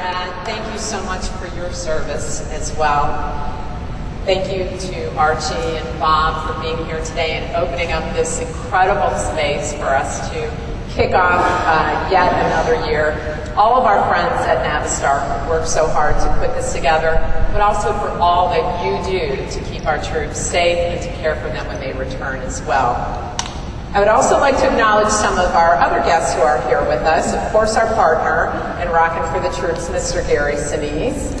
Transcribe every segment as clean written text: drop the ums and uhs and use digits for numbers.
Brad. Thank you so much for your service as well. Thank you to Archie and Bob for being here today and opening up this incredible space for us to kick off yet another year. All of our friends at Navistar work so hard to put this together, but also for all that you do to keep our troops safe and to care for them when they return as well. I would also like to acknowledge some of our other guests who are here with us. Of course, our partner in Rockin For The Troops, Mr. Gary Sinise.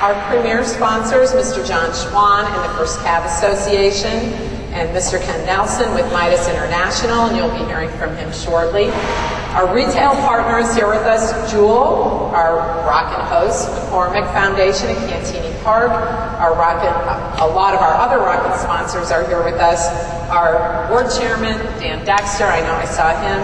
Our premier sponsors, Mr. John Schwan and the First Cab Association, and Mr. Ken Nelson with Midas International, and you'll be hearing from him shortly. Our retail partners here with us, Jewel, our Rockin' host, McCormick Foundation and Cantini Park. A lot of our other Rockin' sponsors are here with us. Our board chairman, Dan Dexter, I know I saw him,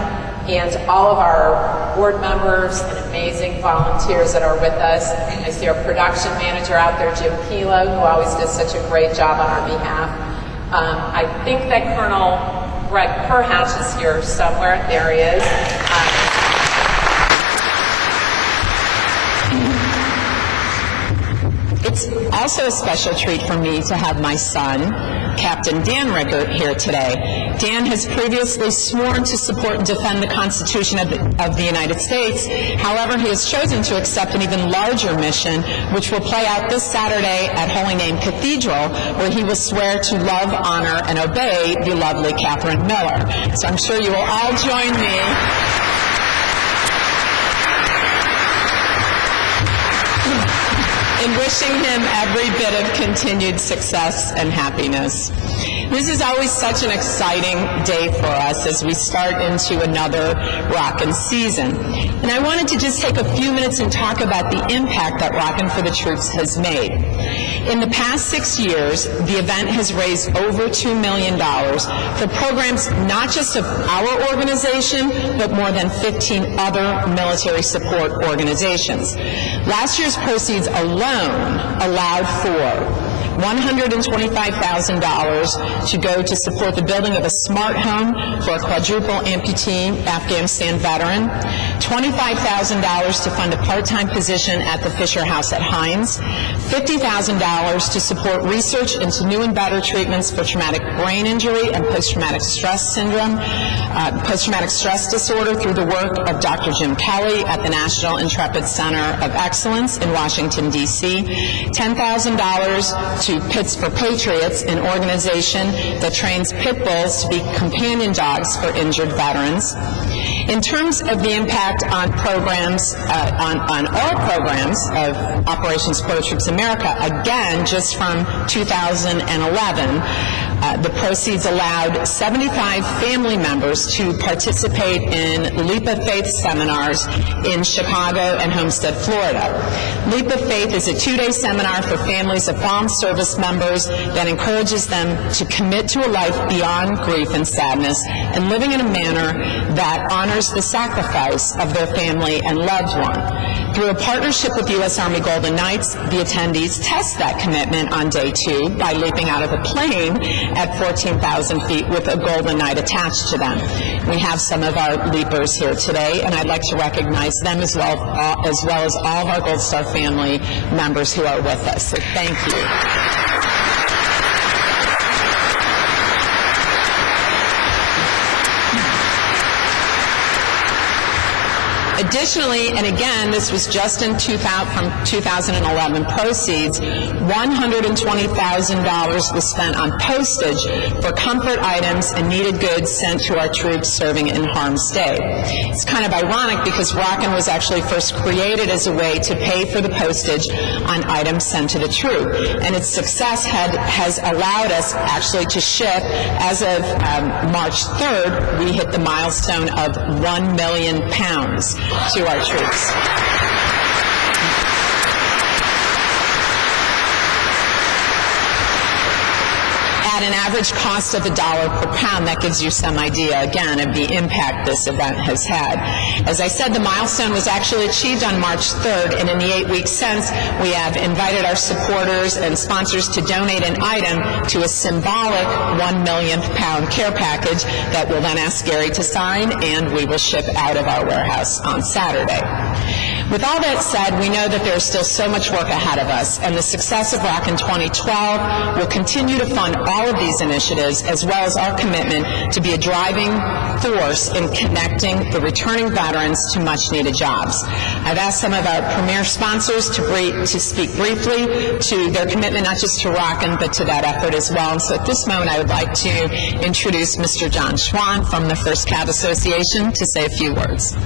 and all of our board members and amazing volunteers that are with us. I see our production manager out there, Jim Kilo, who always does such a great job on our behalf. I think that Colonel Greg Perhatch is here somewhere. There he is. It's also a special treat for me to have my son, Captain Dan Rickert, here today. Dan has previously sworn to support and defend the Constitution of the United States. However, he has chosen to accept an even larger mission, which will play out this Saturday at Holy Name Cathedral, where he will swear to love, honor, and obey the lovely Catherine Miller. So I'm sure you will all join me in wishing him every bit of continued success and happiness. This is always such an exciting day for us as we start into another Rockin' season. And I wanted to just take a few minutes and talk about the impact that Rockin' For The Troops has made. In the past 6 years, the event has raised over $2 million for programs not just of our organization, but more than 15 other military support organizations. Last year's proceeds alone allowed for $125,000 to go to support the building of a smart home for a quadruple amputee Afghanistan veteran, $25,000 to fund a part-time position at the Fisher House at Hines, $50,000 to support research into new and better treatments for traumatic brain injury and post-traumatic stress syndrome, post-traumatic stress disorder through the work of Dr. Jim Kelly at the National Intrepid Center of Excellence in Washington, D.C., $10,000 to Pits for Patriots, an organization that trains pit bulls to be companion dogs for injured veterans. In terms of the impact on programs, on all programs of Operation Support of Troops America, again, just from 2011, the proceeds allowed 75 family members to participate in Leap of Faith seminars in Chicago and Homestead, Florida. Leap of Faith is a 2-day seminar for families of fallen service members that encourages them to commit to a life beyond grief and sadness and living in a manner that honors the sacrifice of their family and loved one. Through a partnership with U.S. Army Golden Knights, the attendees test that commitment on day 2 by leaping out of a plane at 14,000 feet with a Golden Knight attached to them. We have some of our leapers here today, and I'd like to recognize them as well as all of our Gold Star family members who are with us. So thank you. Additionally, and again, this was just from 2011 proceeds, $120,000 was spent on postage for comfort items and needed goods sent to our troops serving in harm's day. It's kind of ironic because Rockin' was actually first created as a way to pay for the postage on items sent to the troop, and its success has allowed us actually to ship, as of March 3rd, we hit the milestone of 1 million pounds to our troops. At an average cost of $1 per pound, that gives you some idea, again, of the impact this event has had. As I said, the milestone was actually achieved on March 3rd, and in the 8 weeks since, we have invited our supporters and sponsors to donate an item to a symbolic 1 millionth pound care package that we'll then ask Gary to sign, and we will ship out of our warehouse on Saturday. With all that said, we know that there is still so much work ahead of us, and the success of Rockin 2012 will continue to fund all of these initiatives, as well as our commitment to be a driving force in connecting the returning veterans to much-needed jobs. I've asked some of our premier sponsors to speak briefly to their commitment not just to Rockin, but to that effort as well. And so at this moment, I would like to introduce Mr. John Schwan from the First Cab Association to say a few words.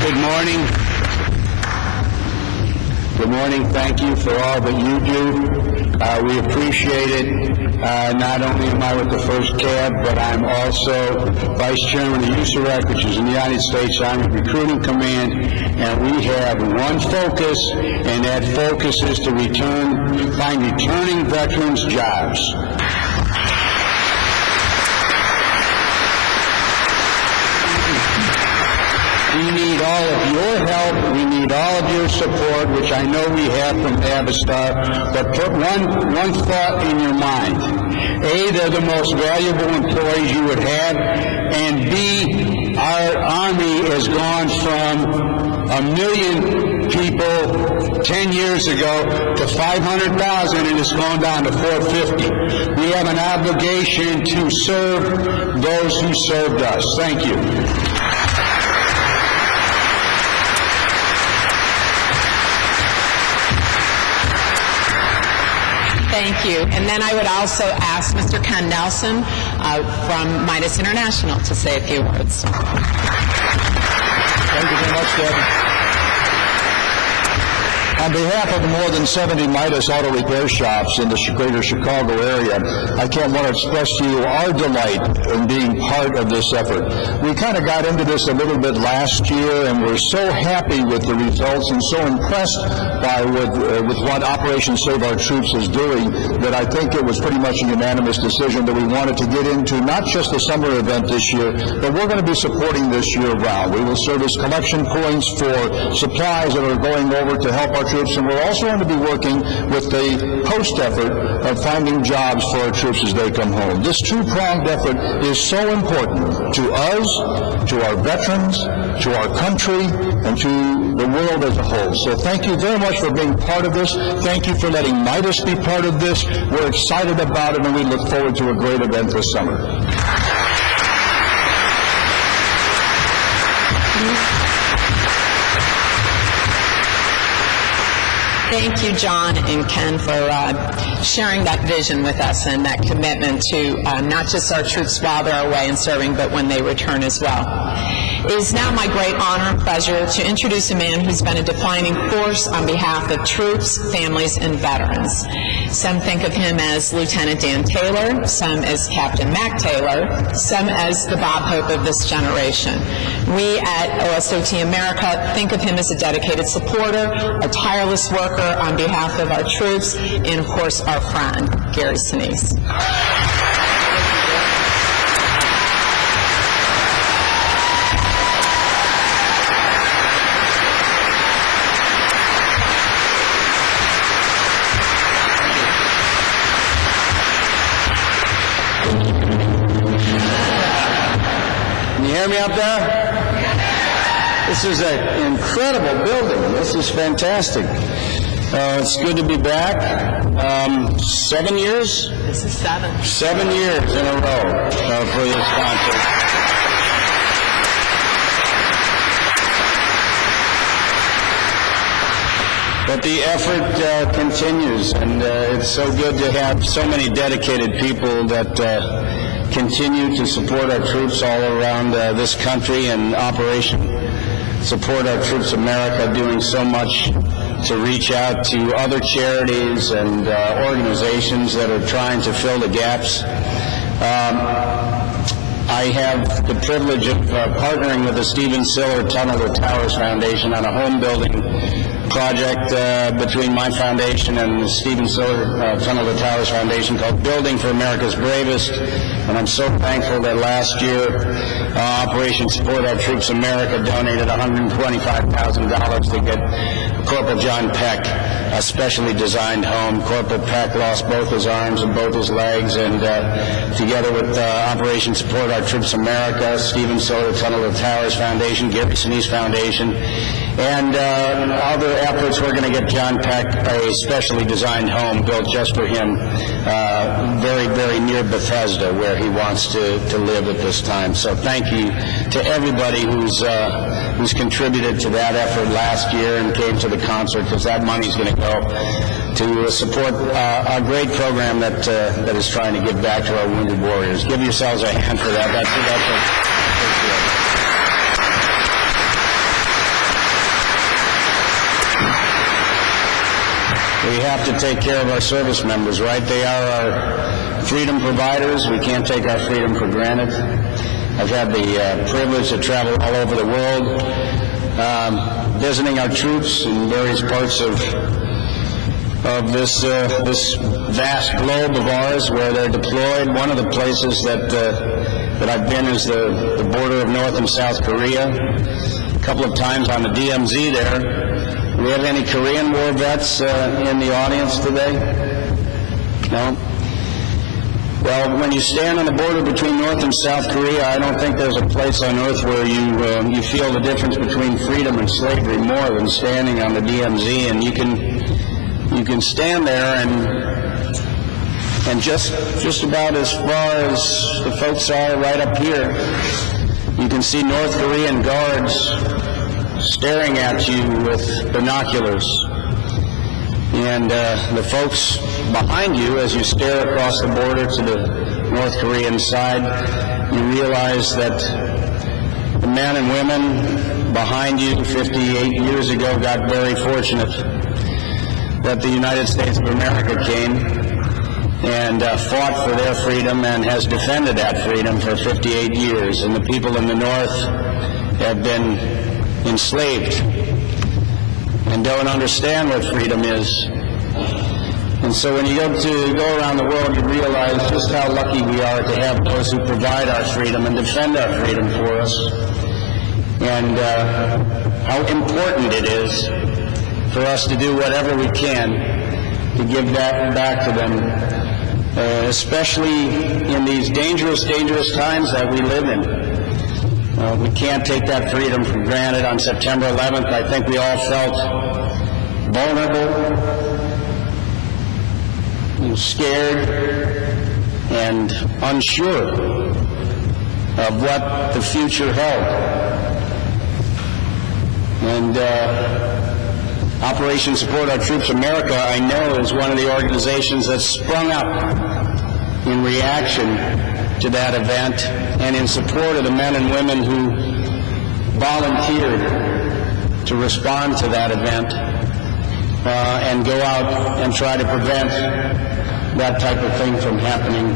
Good morning. Good morning. Thank you for all that you do. We appreciate it. Not only am I with the First Cab, but I'm also Vice Chairman of USAREC, which is in the United States Army Recruiting Command, and we have one focus, and that focus is to find returning veterans jobs. We need all of your help. We need all of your support, which I know we have from Navistar. But put one thought in your mind. A, they're the most valuable employees you would have. And B, our Army has gone from 1 million people 10 years ago to 500,000, and it's gone down to 450. We have an obligation to serve those who served us. Thank you. Thank you. And then I would also ask Mr. Ken Nelson from Midas International to say a few words. Thank you very much, Deb. On behalf of the more than 70 Midas auto repair shops in the greater Chicago area, I want to express to you our delight in being part of this effort. We kind of got into this a little bit last year, and we're so happy with the results and so impressed with what Operation Save Our Troops is doing that I think it was pretty much a unanimous decision that we wanted to get into not just the summer event this year, but we're going to be supporting this year round. We will serve as collection points for supplies that are going over to help our troops, and we're also going to be working with the post effort of finding jobs for our troops as they come home. This two-pronged effort is so important to us, to our veterans, to our country, and to the world as a whole. So thank you very much for being part of this. Thank you for letting Midas be part of this. We're excited about it, and we look forward to a great event this summer. Thank you, John and Ken, for sharing that vision with us and that commitment to not just our troops while they're away and serving, but when they return as well. It is now my great honor and pleasure to introduce a man who's been a defining force on behalf of troops, families, and veterans. Some think of him as Lieutenant Dan Taylor, some as Captain Mac Taylor, some as the Bob Hope of this generation. We at OSOT America think of him as a dedicated supporter, a tireless worker on behalf of our troops, and of course our friend, Gary Sinise. Can you hear me up there? This is an incredible building. This is fantastic. It's good to be back. 7 years? This is 7. 7 years in a row for this concert. But the effort continues, and it's so good to have so many dedicated people that continue to support our troops all around this country, and Operation Support Our Troops America doing so much to reach out to other charities and organizations that are trying to fill the gaps. I have the privilege of partnering with the Stephen Siller Tunnel to Towers Foundation on a home building project between my foundation and the Stephen Siller Tunnel to Towers Foundation called Building for America's Bravest. And I'm so thankful that last year Operation Support Our Troops America donated $125,000 to get Corporal John Peck a specially designed home. Corporal Peck lost both his arms and both his legs, and together with Operation Support Our Troops America, Stephen Siller Tunnel to Towers Foundation, Gary Sinise Foundation, and other efforts, we're going to get John Peck a specially designed home built just for him, very, very near Bethesda, where he wants to live at this time. So thank you to everybody who's contributed to that effort last year and came to the concert, because that money's going to go to support a great program that is trying to give back to our wounded warriors. Give yourselves a hand for that. That's We have to take care of our service members, right? They are our freedom providers. We can't take our freedom for granted. I've had the privilege to travel all over the world, visiting our troops in various parts of this vast globe of ours where they're deployed. One of the places that I've been is the border of North and South Korea. A couple of times on the DMZ there. Do we have any Korean War vets in the audience today? No? Well, when you stand on the border between North and South Korea, I don't think there's a place on earth where you feel the difference between freedom and slavery more than standing on the DMZ. And you can stand there and just about as far as the folks are right up here, you can see North Korean guards staring at you with binoculars. And the folks behind you, as you stare across the border to the North Korean side, you realize that the men and women behind you 58 years ago got very fortunate that the United States of America came and fought for their freedom and has defended that freedom for 58 years. And the people in the North have been enslaved and don't understand what freedom is. And so when you go around the world, you realize just how lucky we are to have those who provide our freedom and defend our freedom for us, and how important it is for us to do whatever we can to give that back to them, especially in these dangerous times that we live in. We can't take that freedom for granted. On September 11th, I think we all felt vulnerable, and scared, and unsure of what the future held. And Operation Support Our Troops America, I know, is one of the organizations that sprung up in reaction to that event and in support of the men and women who volunteered to respond to that event and go out and try to prevent that type of thing from happening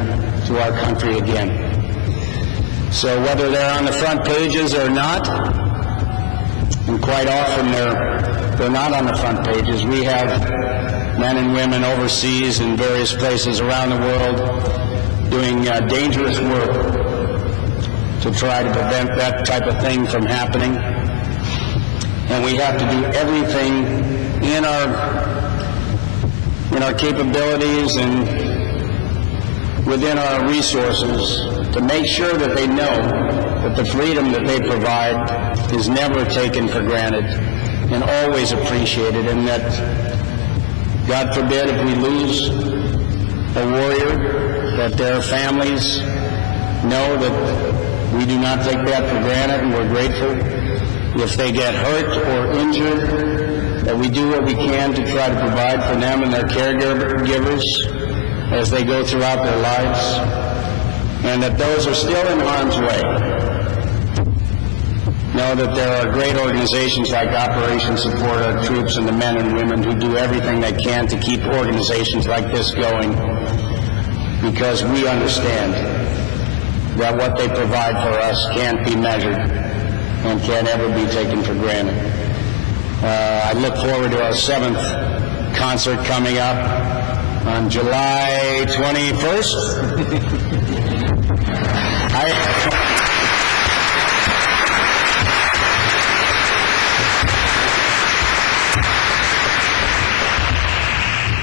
to our country again. So whether they're on the front pages or not, and quite often they're not on the front pages, we have men and women overseas in various places around the world doing dangerous work to try to prevent that type of thing from happening. And we have to do everything in our capabilities and within our resources to make sure that they know that the freedom that they provide is never taken for granted and always appreciated, and that, God forbid, if we lose a warrior, that their families know that we do not take that for granted and we're grateful. If they get hurt or injured, that we do what we can to try to provide for them and their caregivers as they go throughout their lives, and that those are still in harm's way. Know that there are great organizations like Operation Support Our Troops and the men and women who do everything they can to keep organizations like this going, because we understand that what they provide for us can't be measured and can't ever be taken for granted. I look forward to our 7th concert coming up on July 21st.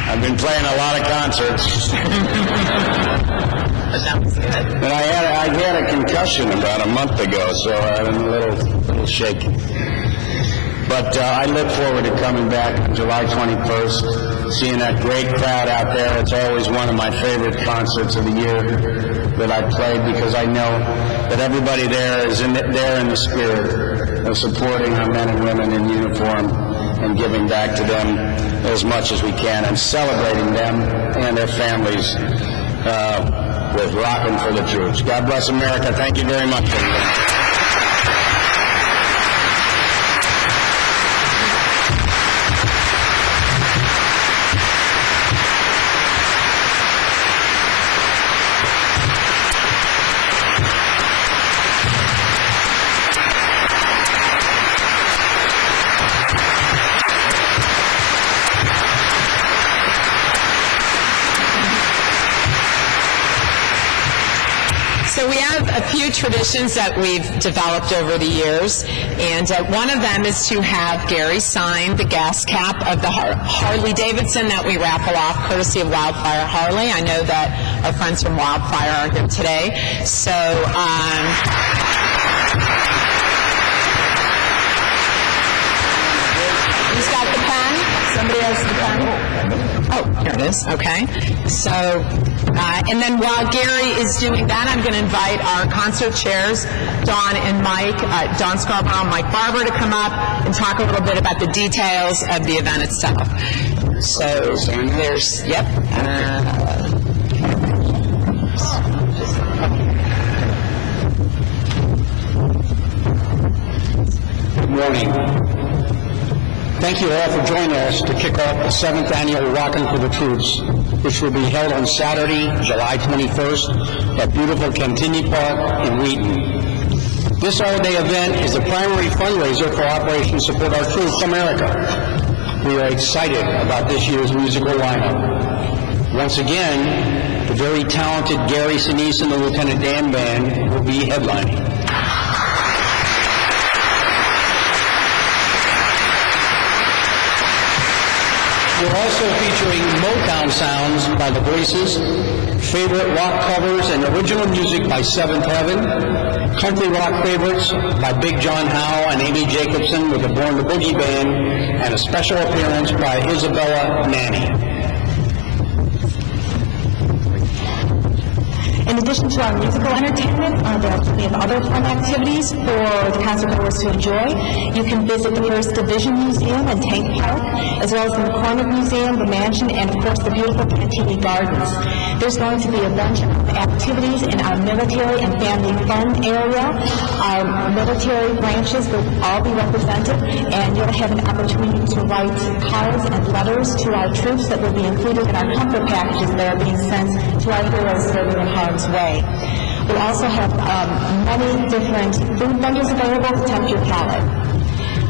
I've been playing a lot of concerts. And I had a concussion about a month ago, so I'm a little shaky. But I look forward to coming back on July 21st, seeing that great crowd out there. It's always one of my favorite concerts of the year that I played, because I know that everybody there is there in the spirit of supporting our men and women in uniform and giving back to them as much as we can and celebrating them and their families with Rockin For The Troops. God bless America. Thank you very much. So we have a few traditions that we've developed over the years, and one of them is to have Gary sign the gas cap of the Harley Davidson that we raffle off, courtesy of Wildfire Harley. I know that our friends from Wildfire are here today, so who's got the pen? Somebody else the pen? Oh, here it is. Okay. So, and then while Gary is doing that, I'm going to invite our concert chairs, Dawn and Mike, Dawn Scarborough and Mike Barber, to come up and talk a little bit about the details of the event itself. So, there's, yep. Good morning. Thank you all for joining us to kick off the 7th annual Rockin For The Troops, which will be held on Saturday, July 21st at beautiful Cantigny Park in Wheaton. This all-day event is the primary fundraiser for Operation Support Our Troops America. We are excited about this year's musical lineup. Once again, the very talented Gary Sinise and the Lieutenant Dan Band will be headlining. We're also featuring Motown sounds by The Voices, favorite rock covers and original music by Seventh Heaven, country rock favorites by Big John Howe and Amy Jacobson with the Born to Boogie Band, and a special appearance by Isabella Nanny. In addition to our musical entertainment, there are plenty of other fun activities for the concert goers to enjoy. You can visit the 1st Division Museum and Tank Park, as well as the McCormick Museum, the Mansion, and of course the beautiful Cantigny Gardens. There's going to be a bunch of activities in our military and family fun area. Our military branches will all be represented, and you'll have an opportunity to write cards and letters to our troops that will be included in our comfort packages that are being sent to our heroes serving in harm's way. We'll also have many different food vendors available to tempt your palate.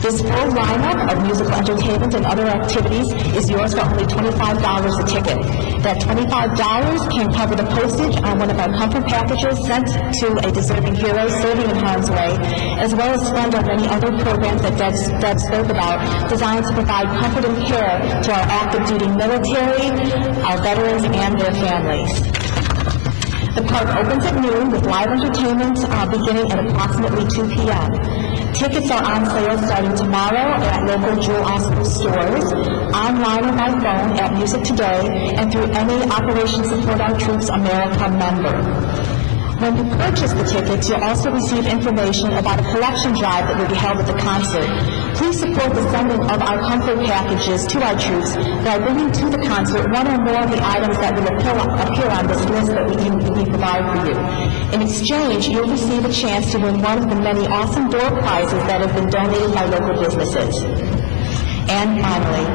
This full lineup of musical entertainment and other activities is yours for only $25 a ticket. That $25 can cover the postage on one of our comfort packages sent to a deserving hero serving in harm's way, as well as fund on many other programs that Deb spoke about, designed to provide comfort and care to our active duty military, our veterans, and their families. The park opens at noon with live entertainment beginning at approximately 2 p.m. Tickets are on sale starting tomorrow at local Jewel Oscar stores, online or by phone at Music Today, and through any Operation Support Our Troops America member. When you purchase the tickets, you'll also receive information about a collection drive that will be held at the concert. Please support the sending of our comfort packages to our troops by bringing to the concert one or more of the items that will appear on this list that we provide for you. In exchange, you'll receive a chance to win one of the many awesome door prizes that have been donated by local businesses. And finally,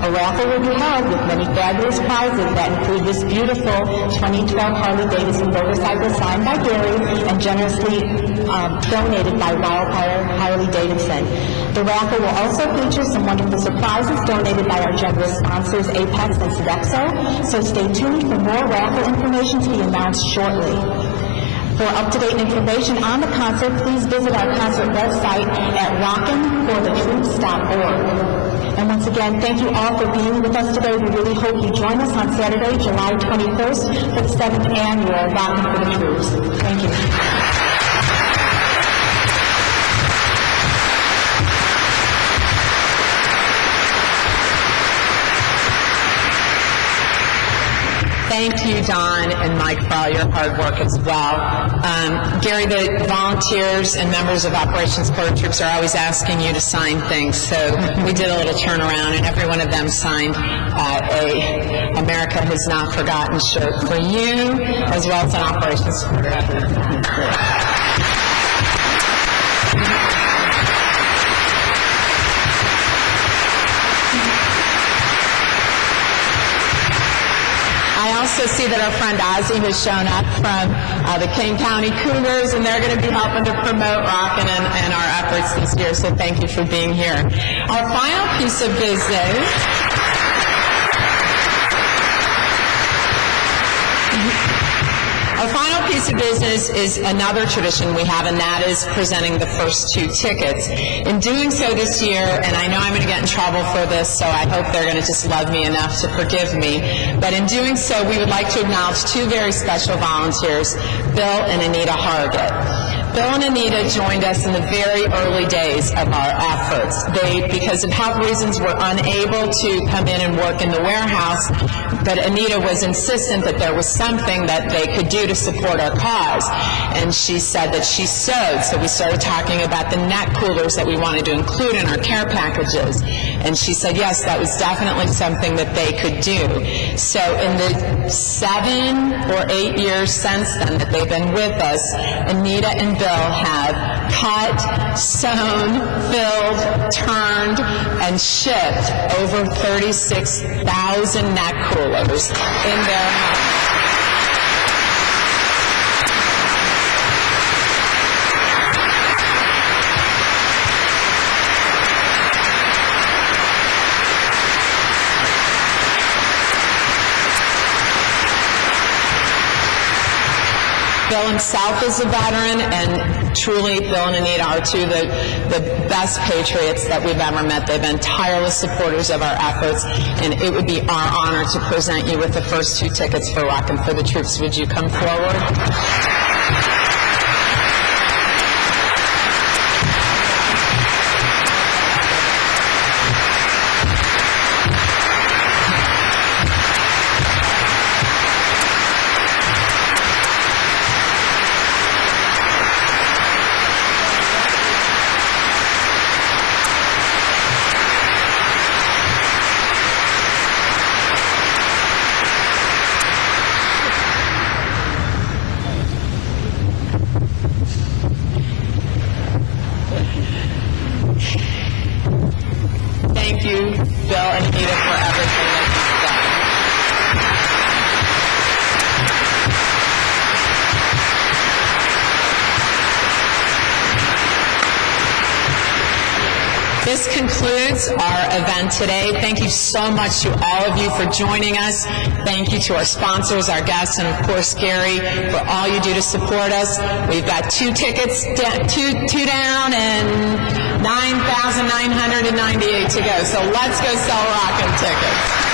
a raffle will be held with many fabulous prizes that include this beautiful 2012 Harley-Davidson motorcycle signed by Gary and generously donated by Wildfire Harley-Davidson. The raffle will also feature some wonderful surprises donated by our generous sponsors Apex and Sodexo, so stay tuned for more raffle information to be announced shortly. For up-to-date information on the concert, please visit our concert website at rockinforthetroops.org. And once again, thank you all for being with us today. We really hope you join us on Saturday, July 21st for the 7th annual Rockin For The Troops. Thank you. Thank you, Don and Mike, for all your hard work as well. Gary, the volunteers and members of Operations For The Troops are always asking you to sign things, so we did a little turnaround, and every one of them signed a America Has Not Forgotten shirt for you, as well as an Operations For The Troops. I also see that our friend Ozzy has shown up from the King County Cougars, and they're going to be helping to promote Rockin' and our efforts this year, so thank you for being here. Our final piece of business is another tradition we have, and that is presenting the first 2 tickets. In doing so this year, and I know I'm going to get in trouble for this, so I hope they're going to just love me enough to forgive me, but in doing so, we would like to acknowledge 2 very special volunteers, Bill and Anita Hargett. Bill and Anita joined us in the very early days of our efforts. They, because of health reasons, were unable to come in and work in the warehouse, but Anita was insistent that there was something that they could do to support our cause. And she said that she sewed, so we started talking about the neck coolers that we wanted to include in our care packages. And she said, yes, that was definitely something that they could do. So in the 7 or 8 years since then that they've been with us, Anita and Bill have cut, sewn, filled, turned, and shipped over 36,000 neck coolers in their house. Bill himself is a veteran, and truly Bill and Anita are 2 of the best patriots that we've ever met. They've been tireless supporters of our efforts, and it would be our honor to present you with the first 2 tickets for Rockin' For The Troops. Would you come forward? Thank you, Bill and Anita, for everything that you've done. This concludes our event today. Thank you so much to all of you for joining us. Thank you to our sponsors, our guests, and of course, Gary, for all you do to support us. We've got 2 tickets, two down, and 9,998 to go. So let's go sell Rockin' tickets.